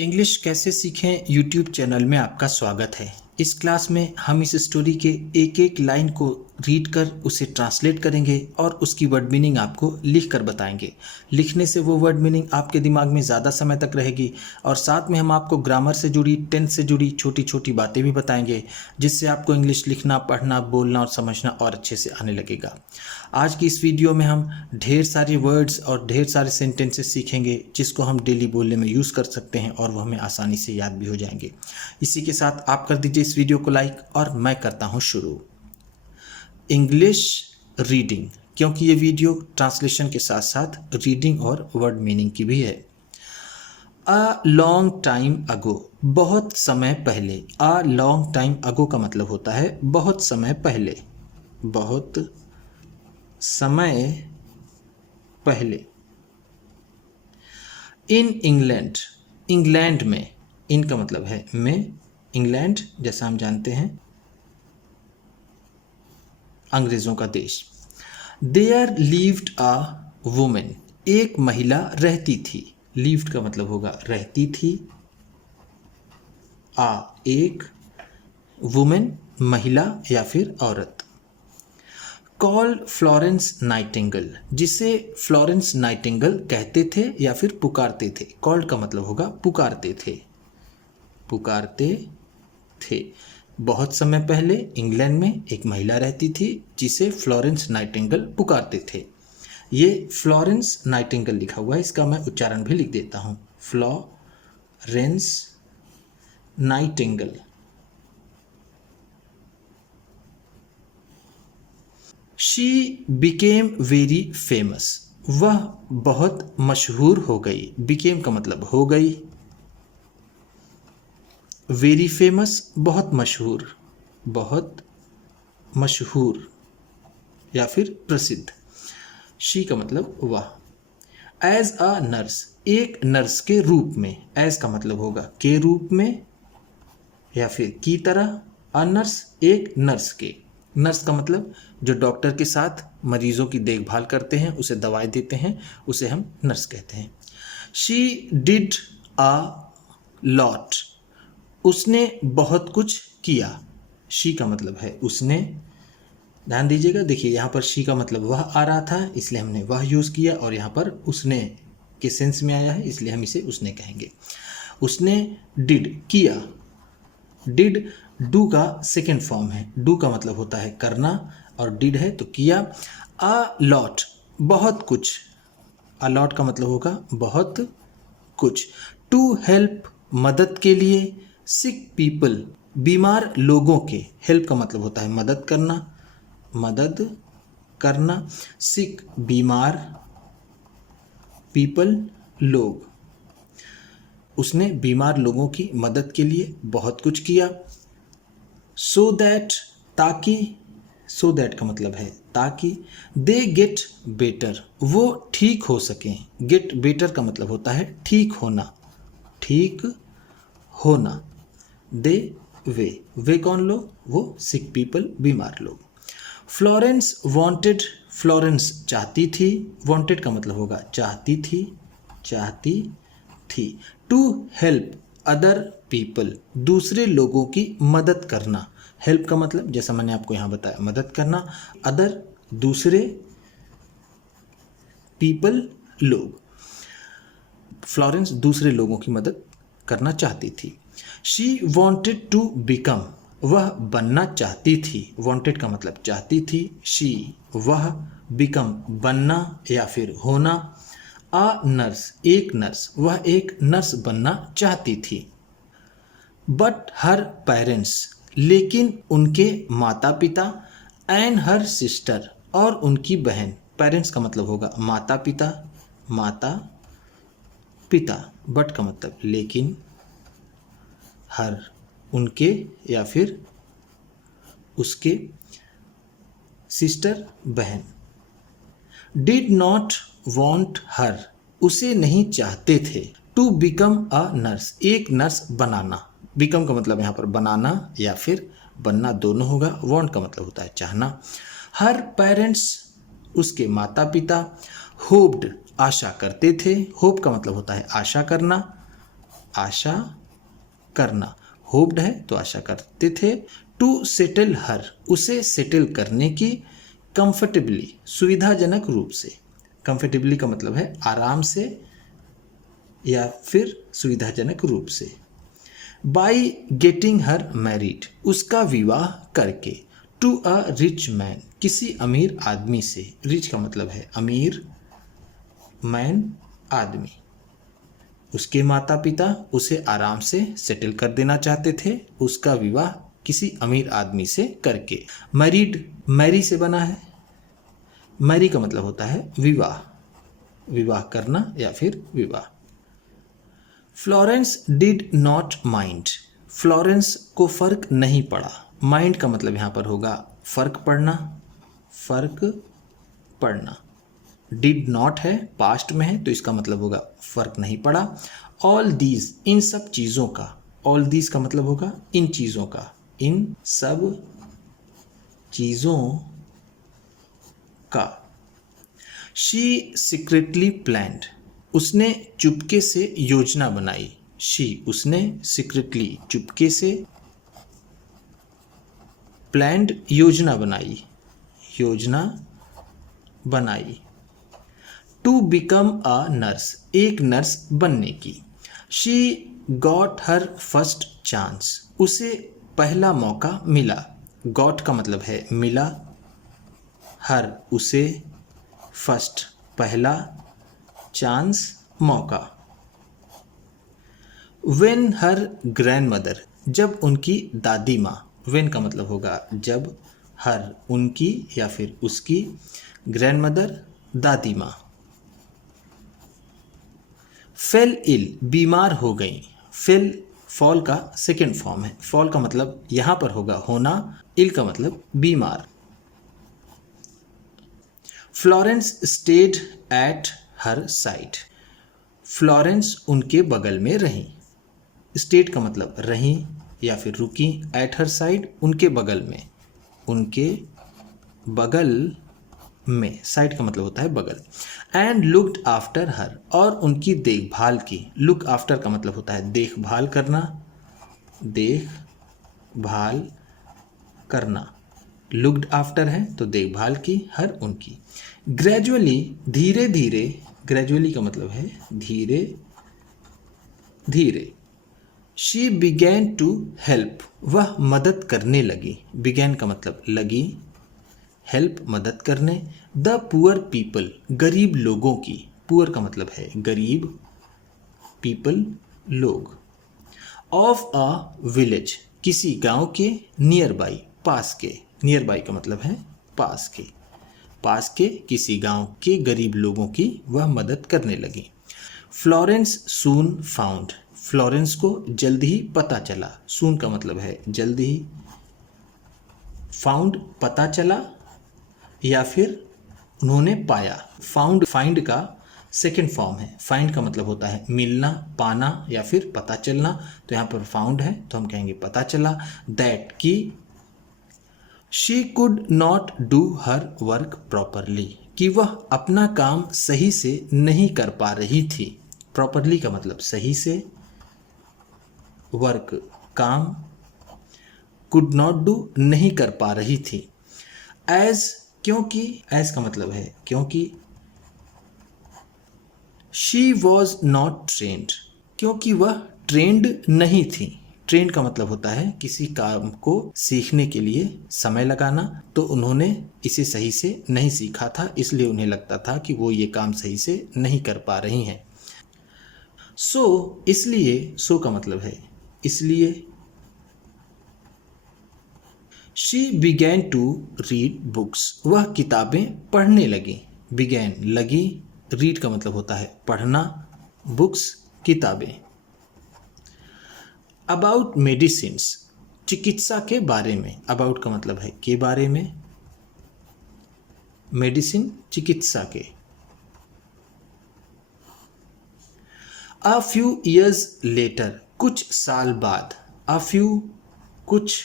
English कैसे सीखें YouTube channel में आपका स्वागत है। इस क्लास में हम इस स्टोरी के एक एक लाइन को रीड कर उसे ट्रांसलेट करेंगे और उसकी वर्ड मीनिंग आपको लिख कर बताएंगे। लिखने से वो वर्ड मीनिंग आपके दिमाग में ज़्यादा समय तक रहेगी और साथ में हम आपको ग्रामर से जुड़ी, टेंस से जुड़ी छोटी छोटी बातें भी बताएंगे, जिससे आपको इंग्लिश लिखना, पढ़ना, बोलना और समझना और अच्छे से आने लगेगा। आज की इस वीडियो में हम ढेर सारे वर्ड्स और ढेर सारे सेंटेंसेस सीखेंगे, जिसको हम डेली बोलने में यूज़ कर सकते हैं और वो हमें आसानी से याद भी हो जाएंगे। इसी के साथ आप कर दीजिए इस वीडियो को लाइक और मैं करता हूँ शुरू। इंग्लिश रीडिंग, क्योंकि ये वीडियो ट्रांसलेशन के साथ साथ रीडिंग और वर्ड मीनिंग की भी है। अ लॉन्ग टाइम अगो, बहुत समय पहले। अ लॉन्ग टाइम अगो का मतलब होता है बहुत समय पहले, बहुत समय पहले। इन इंग्लैंड, इंग्लैंड में, इन का मतलब है में, इंग्लैंड जैसा हम जानते हैं अंग्रेजों का देश। देयर लिव्ड अ वुमेन, एक महिला रहती थी। लिव्ड का मतलब होगा रहती थी, एक वुमेन महिला या फिर औरत। कॉल्ड फ्लोरेंस नाइटिंगेल, जिसे फ्लोरेंस नाइटिंगेल कहते थे या फिर पुकारते थे। कॉल्ड का मतलब होगा पुकारते थे, पुकारते थे। बहुत समय पहले इंग्लैंड में एक महिला रहती थी जिसे फ्लोरेंस नाइटिंगेल पुकारते थे। ये फ्लोरेंस नाइटिंगेल लिखा हुआ है, इसका मैं उच्चारण भी लिख देता हूँ। Florence Nightingale. She became very famous, वह बहुत मशहूर हो गई। बिकेम का मतलब हो गई, वेरी फेमस बहुत मशहूर, बहुत मशहूर या फिर प्रसिद्ध। शी का मतलब वह। एज अ नर्स, एक नर्स के रूप में। एज का मतलब होगा के रूप में या फिर की तरह। अ नर्स, एक नर्स के। नर्स का मतलब जो डॉक्टर के साथ मरीजों की देखभाल करते हैं, उसे दवाई देते हैं, उसे हम नर्स कहते हैं। शी डिड अ लॉट, उसने बहुत कुछ किया। शी का मतलब है उसने। ध्यान दीजिएगा, देखिए यहाँ पर शी का मतलब वह आ रहा था, इसलिए हमने वह यूज़ किया, और यहाँ पर उसने के सेंस में आया है, इसलिए हम इसे उसने कहेंगे। उसने डिड किया। डिड डू का सेकेंड फॉर्म है। डू का मतलब होता है करना और डिड है तो किया। अ लॉट, बहुत कुछ। अ लॉट का मतलब होगा बहुत कुछ। टू हेल्प, मदद के लिए। सिक पीपल, बीमार लोगों के। हेल्प का मतलब होता है मदद करना, मदद करना। सिक बीमार, पीपल लोग। उसने बीमार लोगों की मदद के लिए बहुत कुछ किया। सो दैट, ताकि। सो दैट का मतलब है ताकि। दे गेट बेटर, वो ठीक हो सकें। गेट बेटर का मतलब होता है ठीक होना, ठीक होना। दे वे कौन लोग? वो सिक पीपल, बीमार लोग। फ्लोरेंस वांटेड, फ्लोरेंस चाहती थी। वांटेड का मतलब होगा चाहती थी, चाहती थी। टू हेल्प अदर पीपल, दूसरे लोगों की मदद करना। हेल्प का मतलब जैसा मैंने आपको यहाँ बताया मदद करना। अदर दूसरे, पीपल लोग। फ्लोरेंस दूसरे लोगों की मदद करना चाहती थी। शी वॉन्टेड टू बिकम, वह बनना चाहती थी। वॉन्टेड का मतलब चाहती थी। शी वह, बिकम बनना या फिर होना। अ नर्स, एक नर्स, वह एक नर्स बनना चाहती थी। बट हर पेरेंट्स, लेकिन उनके माता पिता। एंड हर सिस्टर, और उनकी बहन। पेरेंट्स का मतलब होगा माता पिता, माता पिता। बट का मतलब लेकिन, हर उनके या फिर उसके, सिस्टर बहन। डिड नॉट वॉन्ट हर, उसे नहीं चाहते थे। टू बिकम अ नर्स, एक नर्स बनाना। बिकम का मतलब यहाँ पर बनाना या फिर बनना दोनों होगा। वॉन्ट का मतलब होता है चाहना। हर पेरेंट्स, उसके माता पिता। होप्ड, आशा करते थे। होप का मतलब होता है आशा करना। आशा करना, होप्ड है तो आशा करते थे। टू सेटल हर, उसे सेटल करने की, कंफर्टेबली सुविधाजनक रूप से, कंफर्टेबली का मतलब है आराम से या फिर सुविधाजनक रूप से। बाई गेटिंग हर मैरिड, उसका विवाह करके। टू अ रिच मैन, किसी अमीर आदमी से, रिच का मतलब है अमीर, मैन आदमी। उसके माता पिता उसे आराम से सेटल कर देना चाहते थे, उसका विवाह किसी अमीर आदमी से करके। मैरिड, मैरी से बना है, मैरी का मतलब होता है विवाह, विवाह करना या फिर विवाह। Florence did not mind, Florence को फर्क नहीं पड़ा। माइंड का मतलब यहाँ पर होगा फर्क पड़ना, फर्क पड़ना। डिड नॉट है, पास्ट में है, तो इसका मतलब होगा फर्क नहीं पड़ा। ऑल दीज, इन सब चीज़ों का, ऑल दीज का मतलब होगा इन चीज़ों का, इन सब चीज़ों का। शी सीक्रेटली प्लान्ड, उसने चुपके से योजना बनाई। शी, उसने, सीक्रेटली चुपके से, प्लान्ड योजना बनाई, योजना बनाई। टू बिकम अ नर्स, एक नर्स बनने की। She got her first chance, उसे पहला मौका मिला। गॉट का मतलब है मिला, हर उसे, फर्स्ट पहला, चांस मौका। वेन हर ग्रैंड मदर, जब उनकी दादी माँ, वेन का मतलब होगा जब, हर उनकी या फिर उसकी, ग्रैंड मदर दादी माँ। फेल इल, बीमार हो गई। फेल, फॉल का सेकेंड फॉर्म है। फॉल का मतलब यहाँ पर होगा होना, इल का मतलब बीमार। Florence stayed at her side, Florence उनके बगल में रही। स्टेड का मतलब रही या फिर रुकी, एट हर साइड उनके बगल में, उनके बगल में, साइड का मतलब होता है बगल। एंड लुक्ड आफ्टर हर, और उनकी देखभाल की। लुक आफ्टर का मतलब होता है देखभाल करना, देखभाल करना। लुक्ड आफ्टर है तो देखभाल की, हर उनकी। ग्रेजुअली, धीरे धीरे, ग्रेजुअली का मतलब है धीरे धीरे। शी बिगैन टू हेल्प, वह मदद करने लगी। बिगैन का मतलब लगी, हेल्प मदद करने। द पुअर पीपल, गरीब लोगों की। पुअर का मतलब है गरीब, पीपल लोग। ऑफ अ विलेज, किसी गांव के। नियर बाई, पास के। नियर बाई का मतलब है पास के, पास के किसी गांव के गरीब लोगों की वह मदद करने लगी। फ्लोरेंस सून फाउंड, फ्लोरेंस को जल्द ही पता चला। सून का मतलब है जल्द ही, फाउंड पता चला या फिर उन्होंने पाया। फाउंड, फाइंड का सेकेंड फॉर्म है। फाइंड का मतलब होता है मिलना, पाना या फिर पता चलना, तो यहाँ पर फाउंड है तो हम कहेंगे पता चला। दैट की she could not do her work properly, कि वह अपना काम सही से नहीं कर पा रही थी। प्रॉपरली का मतलब सही से, वर्क काम, कुड नॉट डू नहीं कर पा रही थी। एज, क्योंकि, एज का मतलब है क्योंकि। शी वॉज नॉट ट्रेंड, क्योंकि वह ट्रेंड नहीं थी। ट्रेंड का मतलब होता है किसी काम को सीखने के लिए समय लगाना, तो उन्होंने इसे सही से नहीं सीखा था, इसलिए उन्हें लगता था कि वो ये काम सही से नहीं कर पा रही हैं। सो, इसलिए, सो का मतलब है इसलिए। She began to read books, वह किताबें पढ़ने लगी। बिगैन लगी, रीड का मतलब होता है पढ़ना, बुक्स किताबें। अबाउट मेडिसिन्स, चिकित्सा के बारे में। अबाउट का मतलब है के बारे में, मेडिसिन चिकित्सा के। अ फ्यू ईयर्स लेटर, कुछ साल बाद। अ फ्यू, कुछ,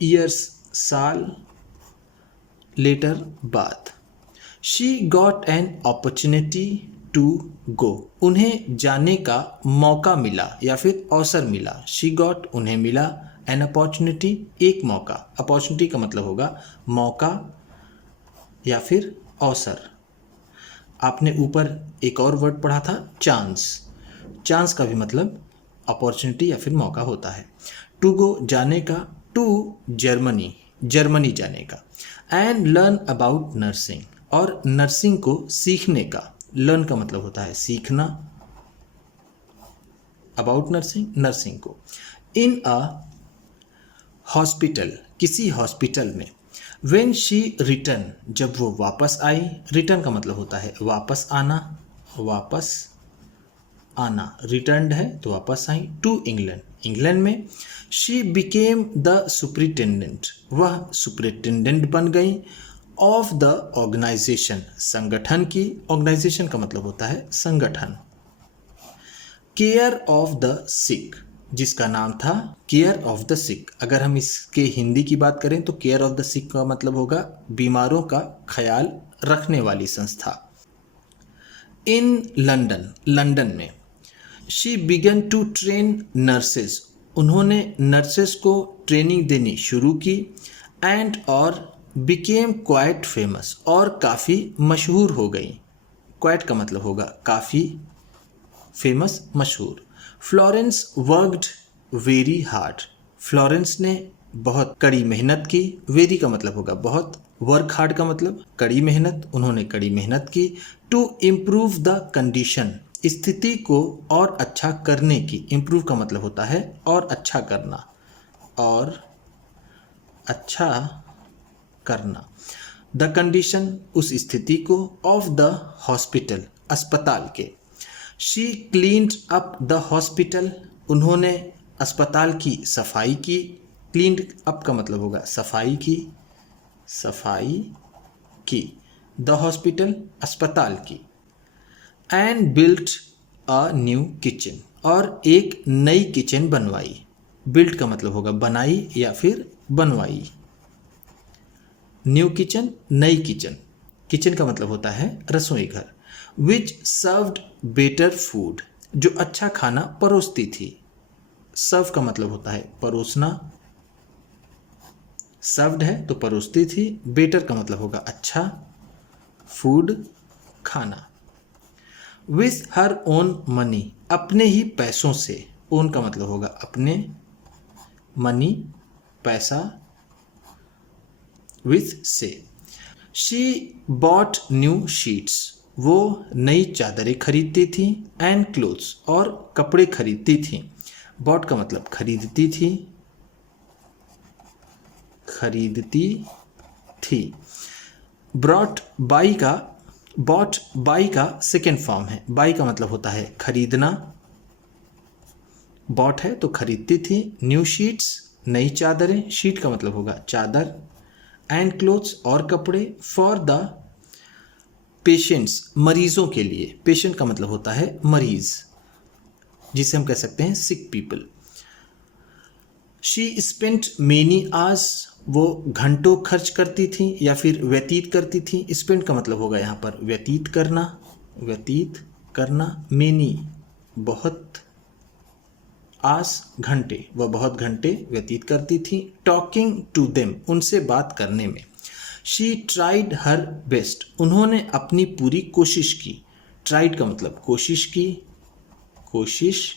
ईयर्स साल, लेटर बाद। She got an opportunity to go, उन्हें जाने का मौका मिला या फिर अवसर मिला। शी गॉट, उन्हें मिला। एन अपॉर्चुनिटी, एक मौका। अपॉर्चुनिटी का मतलब होगा मौका या फिर अवसर। आपने ऊपर एक और वर्ड पढ़ा था चांस, चांस का भी मतलब अपॉर्चुनिटी या फिर मौका होता है। टू गो, जाने का। टू जर्मनी, जर्मनी जाने का। एंड लर्न अबाउट नर्सिंग, और नर्सिंग को सीखने का। लर्न का मतलब होता है सीखना, अबाउट नर्सिंग, नर्सिंग को। इन अ हॉस्पिटल, किसी हॉस्पिटल में। व्हेन शी रिटर्न, जब वो वापस आई। रिटर्न का मतलब होता है वापस आना, वापस आना। रिटर्न्ड है तो वापस आई। टू इंग्लैंड, इंग्लैंड में। शी बिकेम द सुपरिटेंडेंट, वह सुपरिटेंडेंट बन गई। ऑफ द ऑर्गेनाइजेशन, संगठन की। ऑर्गेनाइजेशन का मतलब होता है संगठन। केयर ऑफ द सिक, जिसका नाम था केयर ऑफ द सिक। अगर हम इसके हिंदी की बात करें तो केयर ऑफ द सिक का मतलब होगा बीमारों का ख्याल रखने वाली संस्था। इन लंदन, लंदन में। She began to train nurses, उन्होंने नर्सेस को ट्रेनिंग देनी शुरू की। एंड और बिकेम क्वाइट फेमस, और काफ़ी मशहूर हो गई। क्वाइट का मतलब होगा काफ़ी, फेमस मशहूर। Florence worked very hard, Florence ने बहुत कड़ी मेहनत की। वेरी का मतलब होगा बहुत, वर्क हार्ड का मतलब कड़ी मेहनत, उन्होंने कड़ी मेहनत की। टू इम्प्रूव द कंडीशन, स्थिति को और अच्छा करने की। इम्प्रूव का मतलब होता है और अच्छा करना, और अच्छा करना। द कंडीशन, उस स्थिति को। ऑफ द हॉस्पिटल, अस्पताल के। She cleaned up the hospital, उन्होंने अस्पताल की सफाई की। क्लीन्ड अप का मतलब होगा सफाई की, सफाई की। द हॉस्पिटल, अस्पताल की। And built a new kitchen, और एक नई किचन बनवाई। बिल्ट का मतलब होगा बनाई या फिर बनवाई। न्यू किचन, नई किचन। किचन का मतलब होता है रसोई घर। विच सर्व्ड बेटर फूड, जो अच्छा खाना परोसती थी। सर्व का मतलब होता है परोसना, सर्व्ड है तो परोसती थी। बेटर का मतलब होगा अच्छा, फूड खाना। विथ हर ओन मनी, अपने ही पैसों से। ओन का मतलब होगा अपने, मनी पैसा, विथ से। शी बॉट न्यू शीट्स, वो नई चादरें खरीदती थी। एंड क्लोथ्स, और कपड़े खरीदती थी। बॉट का मतलब खरीदती थी, खरीदती थी। ब्रॉट बाई का, बॉट बाई का सेकेंड फॉर्म है। बाई का मतलब होता है खरीदना, बॉट है तो खरीदती थी। न्यू शीट्स, नई चादरें। शीट का मतलब होगा चादर। एंड क्लोथ्स, और कपड़े। फॉर द पेशेंट्स, मरीजों के लिए। पेशेंट का मतलब होता है मरीज, जिसे हम कह सकते हैं सिक people. She spent many hours, वो घंटों खर्च करती थी या फिर व्यतीत करती थी। स्पेंट का मतलब होगा यहाँ पर व्यतीत करना, व्यतीत करना। मेनी बहुत, आस घंटे, वह बहुत घंटे व्यतीत करती थी। टॉकिंग टू देम, उनसे बात करने में। शी ट्राइड हर बेस्ट, उन्होंने अपनी पूरी कोशिश की। ट्राइड का मतलब कोशिश की, कोशिश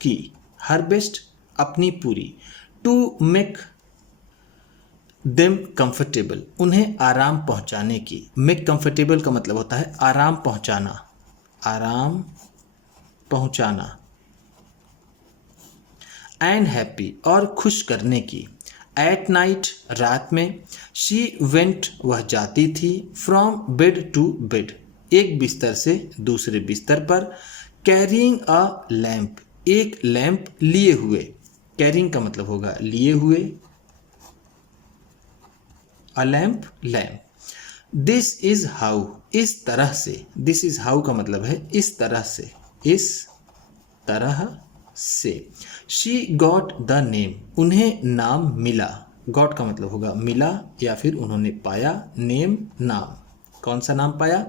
की। हर बेस्ट, अपनी पूरी। टू मेक देम कंफर्टेबल, उन्हें आराम पहुंचाने की। मेक कंफर्टेबल का मतलब होता है आराम पहुंचाना, आराम पहुंचाना। एंड हैप्पी, और खुश करने की। एट नाइट, रात में। शी वेंट, वह जाती थी। फ्रॉम बेड टू बेड, एक बिस्तर से दूसरे बिस्तर पर। कैरिंग अ लैम्प, एक लैंप लिए हुए। कैरिंग का मतलब होगा लिए हुए, अ lamp, lamp. This is how, इस तरह से। दिस इज हाउ का मतलब है इस तरह से, इस तरह से। शी गॉट द नेम, उन्हें नाम मिला। गॉट का मतलब होगा मिला या फिर उन्होंने पाया। नेम, नाम। कौन सा नाम पाया?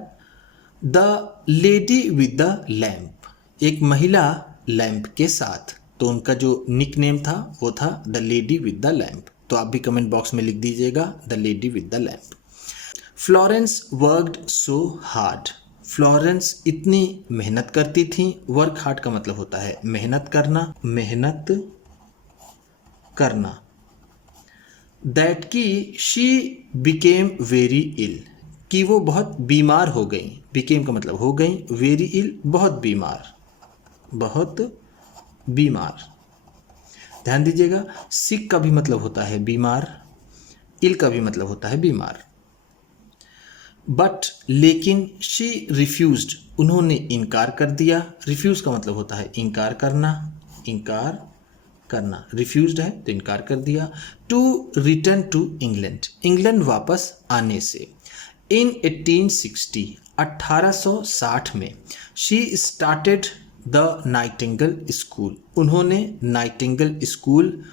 The lady with the lamp, एक महिला लैम्प के साथ, तो उनका जो निक नेम था वो था the lady with the lamp. तो आप भी कमेंट बॉक्स में लिख दीजिएगा the lady with the lamp. Florence worked so hard, Florence इतनी मेहनत करती थी। वर्क हार्ड का मतलब होता है मेहनत करना, मेहनत करना। दैट की शी बिकेम वेरी इल, कि वो बहुत बीमार हो गई। बिकेम का मतलब हो गई, वेरी इल बहुत बीमार, बहुत बीमार। ध्यान दीजिएगा सिक का भी मतलब होता है बीमार, इल का भी मतलब होता है बीमार। बट लेकिन शी रिफ्यूज्ड, उन्होंने इनकार कर दिया। रिफ्यूज का मतलब होता है इनकार करना, इनकार करना। रिफ्यूज्ड है तो इनकार कर दिया। To return to England, England वापस आने से। इन 1860, 1860 में she started the Nightingale school, उन्होंने नाइटिंगेल स्कूल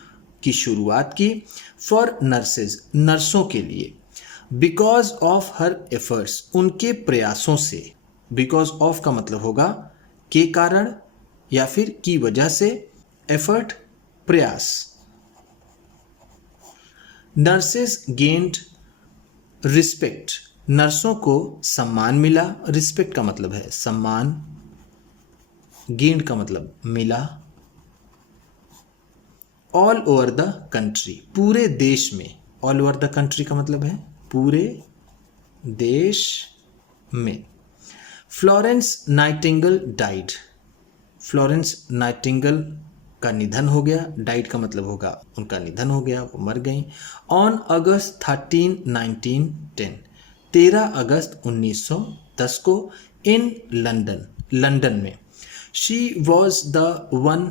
की शुरुआत की। फॉर नर्सेज, नर्सों के लिए। बिकॉज ऑफ हर एफर्ट्स, उनके प्रयासों से। बिकॉज ऑफ का मतलब होगा के कारण या फिर की वजह से, एफर्ट प्रयास। नर्सेज गेन्ड रिस्पेक्ट, नर्सों को सम्मान मिला। रिस्पेक्ट का मतलब है सम्मान, गेन्ड का मतलब मिला। ऑल ओवर द कंट्री, पूरे देश में। ऑल ओवर द कंट्री का मतलब है पूरे देश में। Florence Nightingale died, Florence Nightingale का निधन हो गया। डाइड का मतलब होगा उनका निधन हो गया, वो मर गई। ऑन अगस्त 13, 1910, 13 अगस्त 1910 को। इन लंदन, लंदन में। शी वॉज द वन,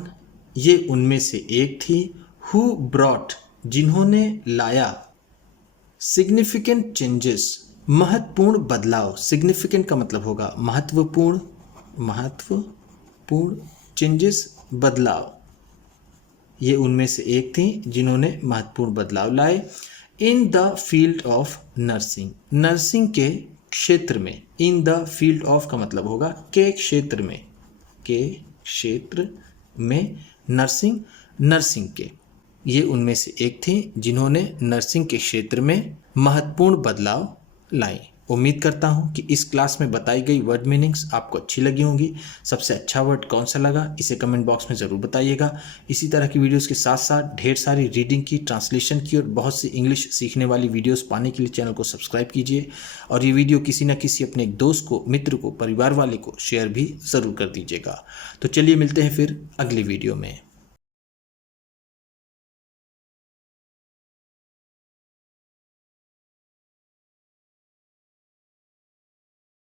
ये उनमें से एक थी। हु ब्रॉट, जिन्होंने लाया। सिग्निफिकेंट चेंजेस, महत्वपूर्ण बदलाव। सिग्निफिकेंट का मतलब होगा महत्वपूर्ण, महत्वपूर्ण। चेंजेस बदलाव, ये उनमें से एक थी जिन्होंने महत्वपूर्ण बदलाव लाए। In the field of nursing, nursing के क्षेत्र में। इन द फील्ड ऑफ का मतलब होगा के क्षेत्र में, के क्षेत्र में। नर्सिंग, नर्सिंग के, ये उनमें से एक थी जिन्होंने नर्सिंग के क्षेत्र में महत्वपूर्ण बदलाव लाए। उम्मीद करता हूँ कि इस क्लास में बताई गई वर्ड मीनिंग्स आपको अच्छी लगी होंगी। सबसे अच्छा वर्ड कौन सा लगा इसे कमेंट बॉक्स में ज़रूर बताइएगा। इसी तरह की वीडियोस के साथ साथ ढेर सारी रीडिंग की, ट्रांसलेशन की और बहुत सी इंग्लिश सीखने वाली वीडियोस पाने के लिए चैनल को सब्सक्राइब कीजिए। और ये वीडियो किसी न किसी अपने एक दोस्त को, मित्र को, परिवार वाले को शेयर भी ज़रूर कर दीजिएगा। तो चलिए मिलते हैं फिर अगली वीडियो में।